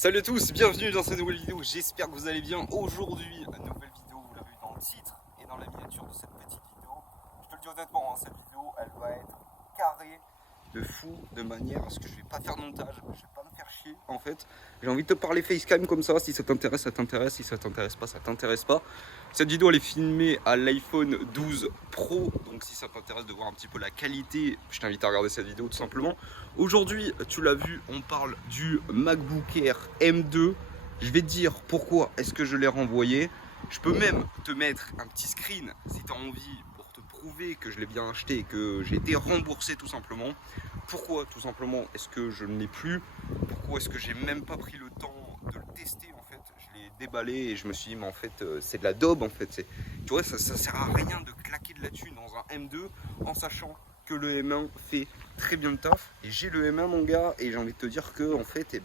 Salut à tous, bienvenue dans cette nouvelle vidéo, j'espère que vous allez bien. Aujourd'hui, une nouvelle vidéo, vous l'avez vu dans le titre et dans la miniature de cette petite vidéo. Je te le dis honnêtement, cette vidéo, elle va être carrée de fou, de manière à ce que je vais pas faire de montage, je vais pas me faire chier en fait. J'ai envie de te parler facecam comme ça, si ça t'intéresse, ça t'intéresse, si ça t'intéresse pas, ça t'intéresse pas. Cette vidéo elle est filmée à l'iPhone 12 Pro, donc si ça t'intéresse de voir un petit peu la qualité, je t'invite à regarder cette vidéo tout simplement. Aujourd'hui, tu l'as vu, on parle du MacBook Air M2. Je vais te dire pourquoi est-ce que je l'ai renvoyé. Je peux même te mettre un petit screen si tu as envie pour te prouver que je l'ai bien acheté et que j'ai été remboursé tout simplement. Pourquoi tout simplement est-ce que je ne l'ai plus? Pourquoi est-ce que j'ai même pas pris le temps de le tester en fait? Je l'ai déballé et je me suis dit mais en fait c'est de la daube en fait. Tu vois ça sert à rien de claquer de la thune dans un M2 en sachant que le M1 fait très bien le taf. Et j'ai le M1 mon gars et j'ai envie de te dire que en fait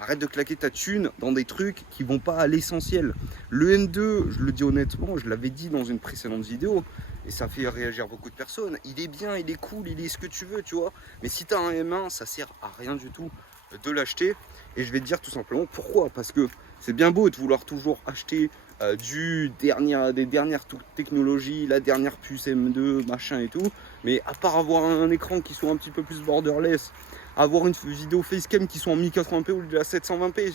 arrête de claquer ta thune dans des trucs qui vont pas à l'essentiel. Le M2, je le dis honnêtement, je l'avais dit dans une précédente vidéo, et ça fait réagir beaucoup de personnes. Il est bien, il est cool, il est ce que tu veux, tu vois. Mais si tu as un M1, ça sert à rien du tout de l'acheter. Et je vais te dire tout simplement pourquoi. Parce que c'est bien beau de vouloir toujours acheter des dernières technologies, la dernière puce M2, machin et tout. Mais à part avoir un écran qui soit un petit peu plus borderless, avoir une vidéo facecam qui soit en 1080p ou de la 720p,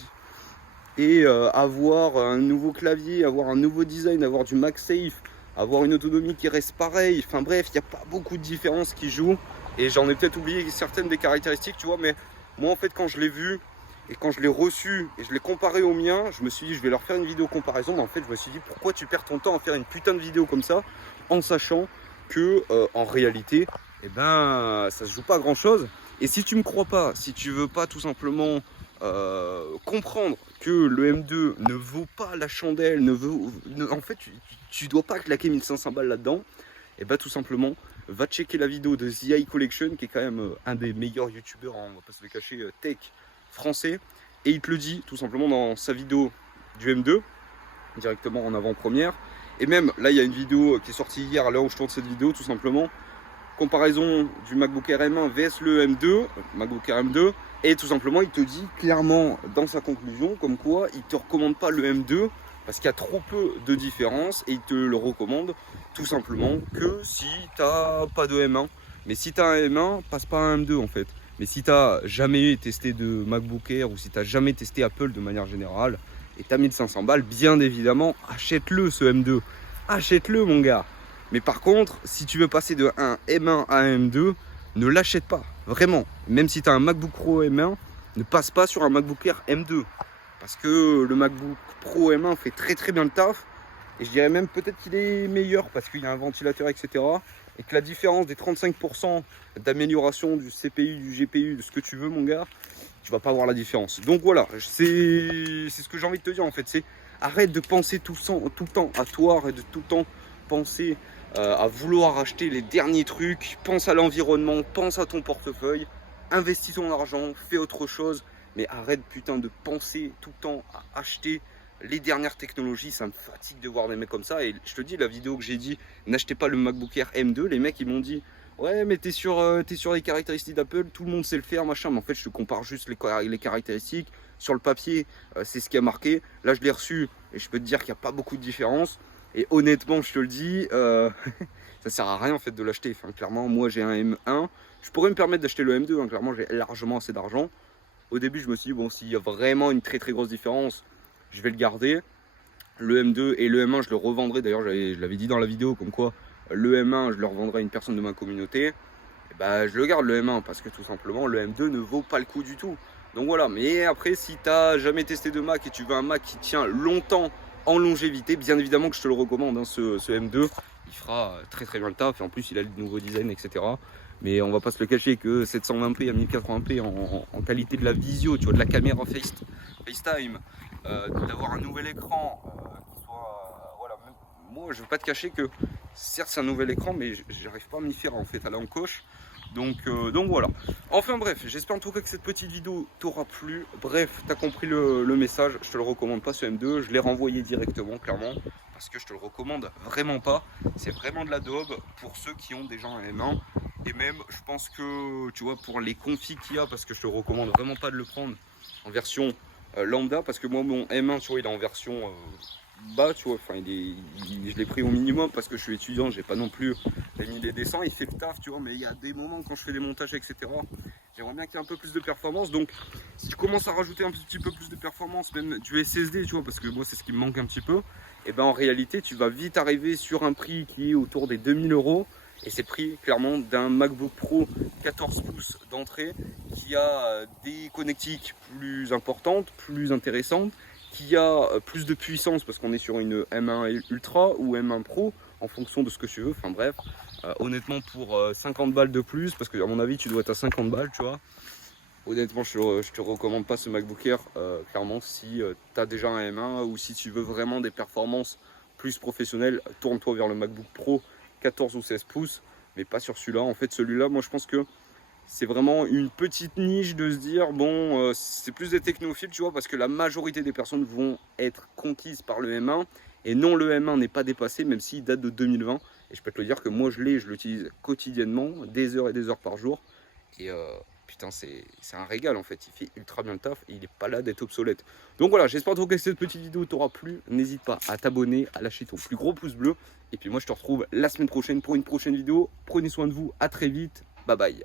et avoir un nouveau clavier, avoir un nouveau design, avoir du MagSafe, avoir une autonomie qui reste pareille. Enfin bref, il n'y a pas beaucoup de différences qui jouent. Et j'en ai peut-être oublié certaines des caractéristiques, tu vois. Mais moi, en fait, quand je l'ai vu et quand je l'ai reçu et je l'ai comparé au mien, je me suis dit, je vais leur faire une vidéo comparaison. Mais en fait, je me suis dit, pourquoi tu perds ton temps à faire une putain de vidéo comme ça en sachant que, en réalité, ça se joue pas à grand chose. Et si tu me crois pas, si tu veux pas tout simplement comprendre que le M2 ne vaut pas la chandelle, en fait tu dois pas claquer 1500 balles là-dedans, et tout simplement va checker la vidéo de The Eye Collection qui est quand même un des meilleurs youtubeurs, on va pas se le cacher, tech français, et il te le dit tout simplement dans sa vidéo du M2 directement en avant-première. Et même là il y a une vidéo qui est sortie hier à l'heure où je tourne cette vidéo, tout simplement comparaison du MacBook Air M1 vs le M2, MacBook Air M2, et tout simplement il te dit clairement dans sa conclusion comme quoi il te recommande pas le M2 parce qu'il y a trop peu de différence et il te le recommande tout simplement que si t'as pas de M1. Mais si t'as un M1, passe pas un M2 en fait. Mais si t'as jamais testé de MacBook Air ou si t'as jamais testé Apple de manière générale et t'as 1500 balles, bien évidemment achète-le ce M2. Achète-le mon gars. Mais par contre, si tu veux passer de un M1 à un M2, ne l'achète pas, vraiment. Même si tu as un MacBook Pro M1, ne passe pas sur un MacBook Air M2. Parce que le MacBook Pro M1 fait très très bien le taf. Et je dirais même peut-être qu'il est meilleur parce qu'il y a un ventilateur, etc. Et que la différence des 35% d'amélioration du CPU, du GPU, de ce que tu veux mon gars, tu vas pas voir la différence. Donc voilà, c'est ce que j'ai envie de te dire en fait. C'est arrête de penser tout le temps à toi, arrête de tout le temps penser à vouloir acheter les derniers trucs, pense à l'environnement, pense à ton portefeuille, investis ton argent, fais autre chose, mais arrête putain de penser tout le temps à acheter les dernières technologies. Ça me fatigue de voir des mecs comme ça. Et je te dis, la vidéo que j'ai dit, n'achetez pas le MacBook Air M2, les mecs ils m'ont dit ouais mais t'es sur les caractéristiques d'Apple, tout le monde sait le faire machin, mais en fait je te compare juste les caractéristiques. Sur le papier, c'est ce qui a marqué. Là je l'ai reçu et je peux te dire qu'il n'y a pas beaucoup de différence. Et honnêtement, je te le dis, ça sert à rien en fait de l'acheter. Enfin, clairement, moi j'ai un M1. Je pourrais me permettre d'acheter le M2. Hein. Clairement, j'ai largement assez d'argent. Au début, je me suis dit, bon, s'il y a vraiment une très très grosse différence, je vais le garder. Le M2 et le M1, je le revendrai. D'ailleurs, je l'avais dit dans la vidéo, comme quoi le M1, je le revendrai à une personne de ma communauté. Et je le garde le M1 parce que tout simplement, le M2 ne vaut pas le coup du tout. Donc voilà. Mais après, si tu n'as jamais testé de Mac et tu veux un Mac qui tient longtemps, en longévité, bien évidemment que je te le recommande, hein, ce M2, il fera très très bien le taf, et en plus il a le nouveau design, etc. Mais on va pas se le cacher que 720p à 1080p en qualité de la visio, tu vois, de la caméra FaceTime, d'avoir un nouvel écran, qui soit, voilà, moi je veux pas te cacher que certes c'est un nouvel écran, mais j'arrive pas à m'y faire en fait à l'encoche. Donc voilà. Enfin bref, j'espère en tout cas que cette petite vidéo t'aura plu. Bref, t'as compris le message. Je te le recommande pas ce M2. Je l'ai renvoyé directement, clairement. Parce que je te le recommande vraiment pas. C'est vraiment de la daube pour ceux qui ont déjà un M1. Et même, je pense que, tu vois, pour les configs qu'il y a, parce que je te recommande vraiment pas de le prendre lambda, parce que moi mon M1 tu vois il est en version bas, tu vois, enfin je l'ai pris au minimum parce que je suis étudiant, j'ai pas non plus mis les dessins, il fait le taf, tu vois, mais il y a des moments quand je fais des montages etc, j'aimerais bien qu'il y ait un peu plus de performance. Donc si tu commences à rajouter un petit peu plus de performance, même du SSD, tu vois, parce que moi c'est ce qui me manque un petit peu, et ben en réalité tu vas vite arriver sur un prix qui est autour des 2000 €. Et c'est le prix clairement d'un MacBook Pro 14 pouces d'entrée qui a des connectiques plus importantes, plus intéressantes, qui a plus de puissance parce qu'on est sur une M1 Ultra ou M1 Pro en fonction de ce que tu veux. Enfin bref, honnêtement pour 50 balles de plus, parce que à mon avis tu dois être à 50 balles, tu vois. Honnêtement je te recommande pas ce MacBook Air, clairement si tu as déjà un M1 ou si tu veux vraiment des performances plus professionnelles, tourne-toi vers le MacBook Pro 14 ou 16 pouces, mais pas sur celui-là. En fait, celui-là, moi je pense que c'est vraiment une petite niche de se dire, bon, c'est plus des technophiles, tu vois, parce que la majorité des personnes vont être conquises par le M1. Et non, le M1 n'est pas dépassé, même s'il date de 2020. Et je peux te le dire que moi je l'utilise quotidiennement, des heures et des heures par jour. Et putain, c'est un régal en fait, il fait ultra bien le taf et il n'est pas là d'être obsolète. Donc voilà, j'espère que cette petite vidéo t'aura plu. N'hésite pas à t'abonner, à lâcher ton plus gros pouce bleu. Et puis moi je te retrouve la semaine prochaine pour une prochaine vidéo. Prenez soin de vous, à très vite, bye bye.